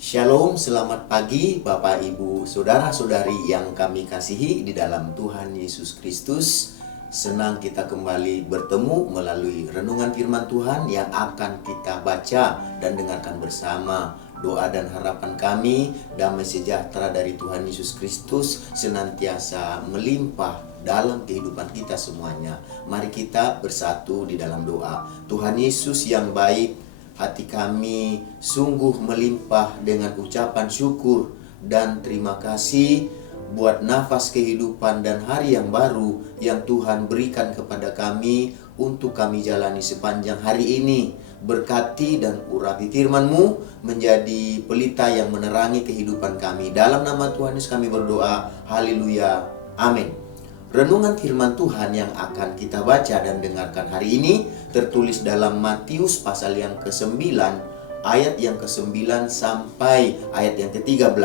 Shalom, selamat pagi Bapak, Ibu, Saudara-saudari yang kami kasihi di dalam Tuhan Yesus Kristus. Senang kita kembali bertemu melalui renungan firman Tuhan yang akan kita baca dan dengarkan bersama. Doa dan harapan kami, damai sejahtera dari Tuhan Yesus Kristus senantiasa melimpah dalam kehidupan kita semuanya. Mari kita bersatu di dalam doa. Tuhan Yesus yang baik, hati kami sungguh melimpah dengan ucapan syukur dan terima kasih buat nafas kehidupan dan hari yang baru yang Tuhan berikan kepada kami untuk kami jalani sepanjang hari ini. Berkati dan urapi firman-Mu menjadi pelita yang menerangi kehidupan kami. Dalam nama Tuhan Yesus kami berdoa. Haleluya. Amin. Renungan firman Tuhan yang akan kita baca dan dengarkan hari ini tertulis dalam Matius pasal yang ke-9 ayat yang ke-9 sampai ayat yang ke-13.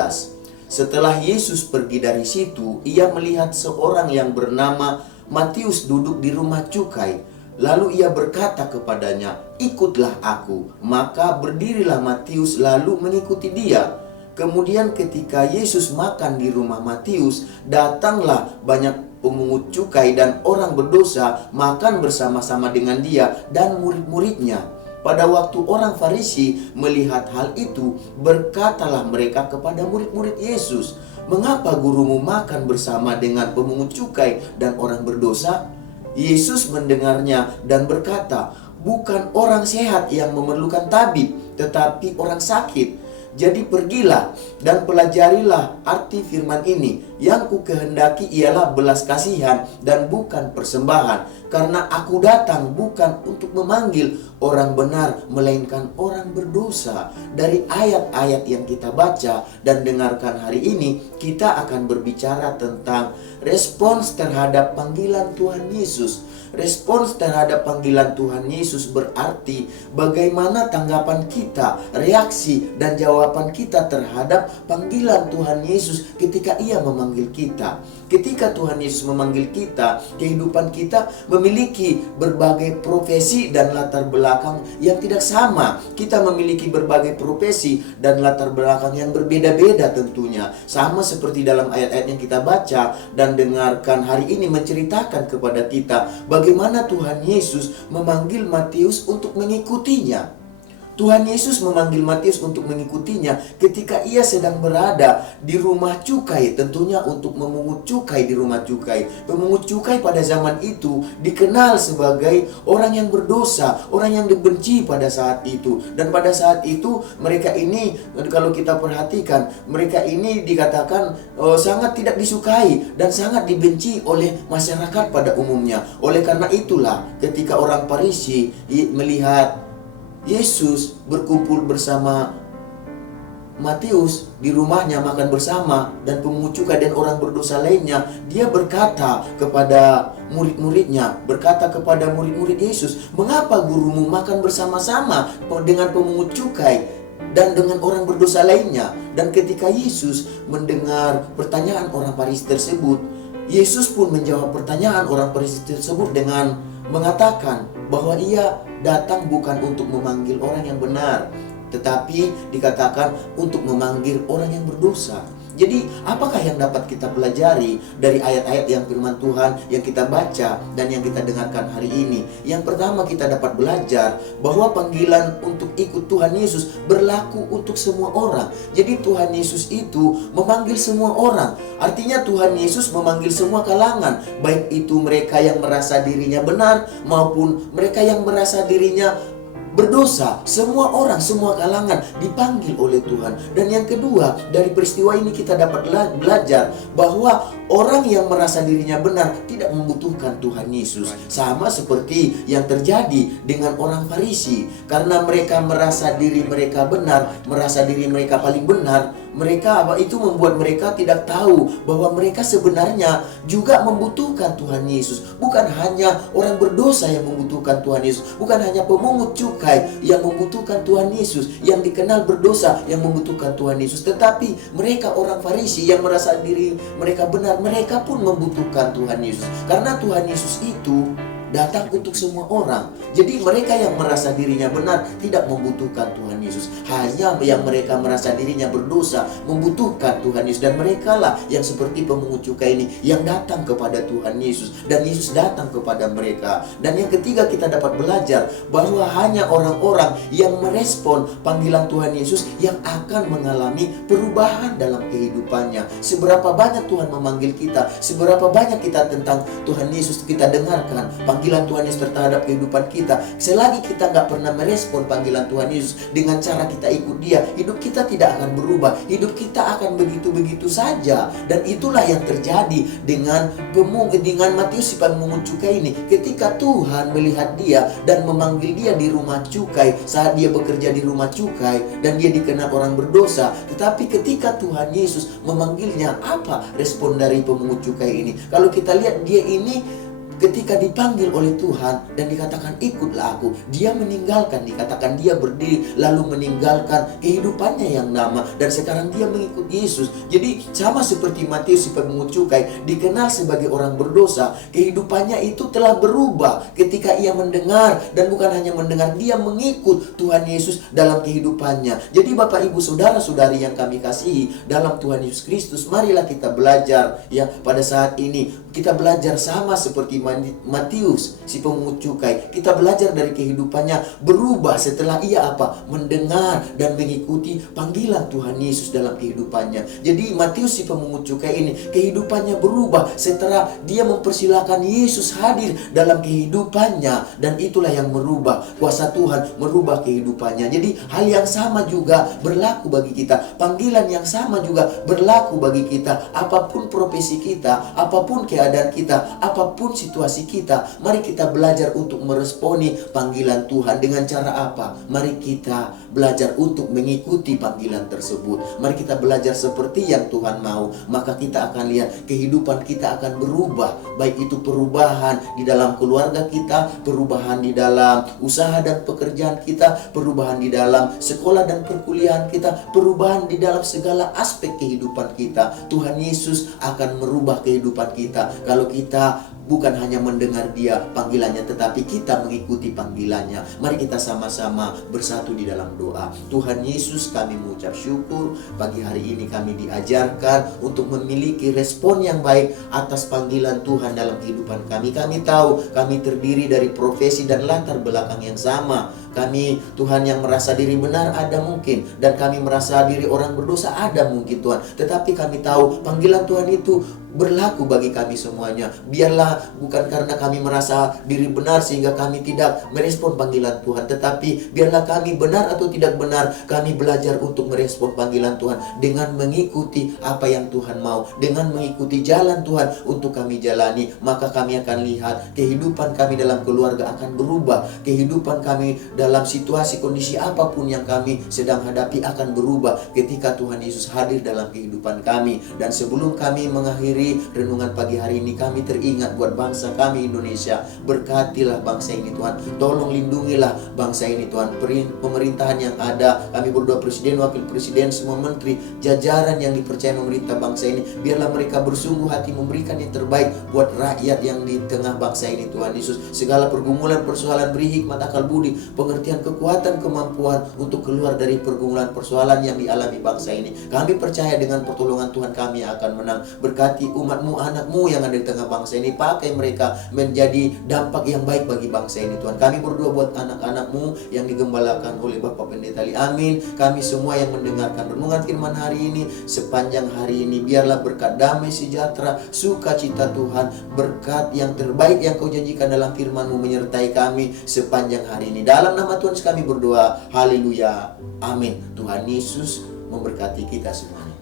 Setelah Yesus pergi dari situ, ia melihat seorang yang bernama Matius duduk di rumah cukai. Lalu ia berkata kepadanya, "Ikutlah aku." Maka berdirilah Matius lalu mengikuti dia. Kemudian ketika Yesus makan di rumah Matius, datanglah banyak pemungut cukai dan orang berdosa makan bersama-sama dengan dia dan murid-muridnya. Pada waktu orang Farisi melihat hal itu, berkatalah mereka kepada murid-murid Yesus, "Mengapa gurumu makan bersama dengan pemungut cukai dan orang berdosa?" Yesus mendengarnya dan berkata, "Bukan orang sehat yang memerlukan tabib, tetapi orang sakit. Jadi pergilah dan pelajarilah arti firman ini. Yang ku kehendaki ialah belas kasihan dan bukan persembahan. Karena aku datang bukan untuk memanggil orang benar, melainkan orang berdosa." Dari ayat-ayat yang kita baca dan dengarkan hari ini, kita akan berbicara tentang respons terhadap panggilan Tuhan Yesus. Respons terhadap panggilan Tuhan Yesus berarti bagaimana tanggapan kita, reaksi dan jawaban kita terhadap panggilan Tuhan Yesus ketika Ia memanggil kita. Ketika Tuhan Yesus memanggil kita, kehidupan kita memiliki berbagai profesi dan latar belakang yang tidak sama. Kita memiliki berbagai profesi dan latar belakang yang berbeda-beda tentunya. Sama seperti dalam ayat-ayat yang kita baca dan dengarkan hari ini menceritakan kepada kita bagaimana Tuhan Yesus memanggil Matius untuk mengikutinya. Tuhan Yesus memanggil Matius untuk mengikutinya ketika ia sedang berada di rumah cukai, tentunya untuk memungut cukai di rumah cukai. Pemungut cukai pada zaman itu dikenal sebagai orang yang berdosa, orang yang dibenci pada saat itu. Dan pada saat itu mereka ini, kalau kita perhatikan, mereka ini dikatakan sangat tidak disukai dan sangat dibenci oleh masyarakat pada umumnya. Oleh karena itulah ketika orang Farisi melihat Yesus berkumpul bersama Matius di rumahnya makan bersama dan pemungut cukai dan orang berdosa lainnya, dia berkata kepada murid-muridnya, berkata kepada murid-murid Yesus, "Mengapa gurumu makan bersama-sama dengan pemungut cukai dan dengan orang berdosa lainnya?" Dan ketika Yesus mendengar pertanyaan orang Farisi tersebut, Yesus pun menjawab pertanyaan orang Farisi tersebut dengan mengatakan bahwa ia datang bukan untuk memanggil orang yang benar, tetapi dikatakan untuk memanggil orang yang berdosa. Jadi apakah yang dapat kita pelajari dari ayat-ayat yang firman Tuhan yang kita baca dan yang kita dengarkan hari ini? Yang pertama, kita dapat belajar bahwa panggilan untuk ikut Tuhan Yesus berlaku untuk semua orang. Jadi Tuhan Yesus itu memanggil semua orang. Artinya Tuhan Yesus memanggil semua kalangan, baik itu mereka yang merasa dirinya benar maupun mereka yang merasa dirinya berdosa. Semua orang, semua kalangan dipanggil oleh Tuhan. Dan yang kedua, dari peristiwa ini kita dapat belajar bahwa orang yang merasa dirinya benar tidak membutuhkan Tuhan Yesus. Sama seperti yang terjadi dengan orang Farisi. Karena mereka merasa diri mereka benar, merasa diri mereka paling benar, itu membuat mereka tidak tahu bahwa mereka sebenarnya juga membutuhkan Tuhan Yesus. Bukan hanya orang berdosa yang membutuhkan Tuhan Yesus, bukan hanya pemungut cukai yang membutuhkan Tuhan Yesus, yang dikenal berdosa yang membutuhkan Tuhan Yesus, tetapi mereka orang Farisi yang merasa diri mereka benar, mereka pun membutuhkan Tuhan Yesus. Karena Tuhan Yesus itu datang untuk semua orang. Jadi mereka yang merasa dirinya benar tidak membutuhkan Tuhan Tuhan Yesus. Hanya yang mereka merasa dirinya berdosa, membutuhkan Tuhan Yesus. Dan mereka lah yang seperti pemungut cukai ini, yang datang kepada Tuhan Yesus. Dan Yesus datang kepada mereka. Dan yang ketiga, kita dapat belajar bahwa hanya orang-orang yang merespon panggilan Tuhan Yesus yang akan mengalami perubahan dalam kehidupannya. Seberapa banyak Tuhan memanggil kita, seberapa banyak kita tentang Tuhan Yesus kita dengarkan panggilan Tuhan Yesus terhadap kehidupan kita. Selagi kita nggak pernah merespon panggilan Tuhan Yesus dengan cara kita ikut Dia, hidup kita tidak akan berubah. Hidup kita akan begitu-begitu saja. Dan itulah yang terjadi dengan Matius si pemungut cukai ini. Ketika Tuhan melihat dia dan memanggil dia di rumah cukai saat dia bekerja di rumah cukai dan dia dikenal orang berdosa, tetapi ketika Tuhan Yesus memanggilnya, apa respon dari pemungut cukai ini? Kalau kita lihat, dia ini ketika dipanggil oleh Tuhan dan dikatakan ikutlah aku, dia meninggalkan, dikatakan dia berdiri lalu meninggalkan kehidupannya yang lama dan sekarang dia mengikut Yesus. Jadi sama seperti Matius si pemungut cukai dikenal sebagai orang berdosa, kehidupannya itu telah berubah ketika ia mendengar, dan bukan hanya mendengar, dia mengikut Tuhan Yesus dalam kehidupannya. Jadi Bapak Ibu Saudara-saudari yang kami kasihi dalam Tuhan Yesus Kristus, marilah kita belajar ya pada saat ini. Kita belajar sama seperti Matius si pemungut cukai. Kita belajar dari kehidupannya berubah setelah ia apa? Mendengar dan mengikuti panggilan Tuhan Yesus dalam kehidupannya. Jadi Matius si pemungut cukai ini kehidupannya berubah setelah dia mempersilahkan Yesus hadir dalam kehidupannya, dan itulah yang merubah, kuasa Tuhan merubah kehidupannya. Jadi hal yang sama juga berlaku bagi kita. Panggilan yang sama juga berlaku bagi kita. Apapun profesi kita, apapun keadaan kita, apapun situasi kita, mari kita belajar untuk meresponi panggilan Tuhan. Dengan cara apa? Mari kita belajar untuk mengikuti panggilan tersebut. Mari kita belajar seperti yang Tuhan mau. Maka kita akan lihat kehidupan kita akan berubah. Baik itu perubahan di dalam keluarga kita, perubahan di dalam usaha dan pekerjaan kita, perubahan di dalam sekolah dan perkuliahan kita, perubahan di dalam segala aspek kehidupan kita. Tuhan Yesus akan merubah kehidupan kita kalau kita bukan hanya mendengar dia panggilannya, tetapi kita mengikuti panggilannya. Mari kita sama-sama bersatu di dalam doa. Tuhan Yesus, kami mengucap syukur pagi hari ini kami diajarkan untuk memiliki respon yang baik atas panggilan Tuhan dalam kehidupan kami. Kami tahu kami terdiri dari profesi dan latar belakang yang sama. Kami Tuhan yang merasa diri benar ada mungkin, dan kami merasa diri orang berdosa ada mungkin Tuhan. Tetapi kami tahu panggilan Tuhan itu berlaku bagi kami semuanya. Biarlah bukan karena kami merasa diri benar sehingga kami tidak merespon panggilan Tuhan, tetapi biarlah kami benar atau tidak benar, kami belajar untuk merespon panggilan Tuhan dengan mengikuti apa yang Tuhan mau, dengan mengikuti jalan Tuhan untuk kami jalani. Maka kami akan lihat kehidupan kami dalam keluarga akan berubah. Kehidupan kami dalam situasi kondisi apapun yang kami sedang hadapi akan berubah ketika Tuhan Yesus hadir dalam kehidupan kami. Dan sebelum kami mengakhiri renungan pagi hari ini, kami teringat buat bangsa kami Indonesia. Berkatilah bangsa ini Tuhan, tolong lindungilah bangsa ini Tuhan. Pemerintahan yang ada, kami berdoa presiden, wakil presiden, semua menteri, jajaran yang dipercaya memerintah bangsa ini, biarlah mereka bersungguh hati memberikan yang terbaik buat rakyat yang di tengah bangsa ini Tuhan Yesus. Segala pergumulan, persoalan, beri hikmat, akal budi, pengertian, kekuatan, kemampuan untuk keluar dari pergumulan, persoalan yang dialami bangsa ini. Kami percaya dengan pertolongan Tuhan kami akan menang. Berkati umatmu, anakmu yang ada di tengah bangsa ini, pakai mereka menjadi dampak yang baik bagi bangsa ini Tuhan. Kami berdoa buat anak-anakmu yang digembalakan oleh Bapak Pendeta Ali. Amin. Kami semua yang mendengarkan renungan firman hari ini, sepanjang hari ini biarlah berkat damai sejahtera, sukacita Tuhan, berkat yang terbaik yang Kau janjikan dalam firman-Mu menyertai kami sepanjang hari ini. Dalam nama Tuhan kami berdoa. Haleluya. Amin. Tuhan Yesus memberkati kita semuanya.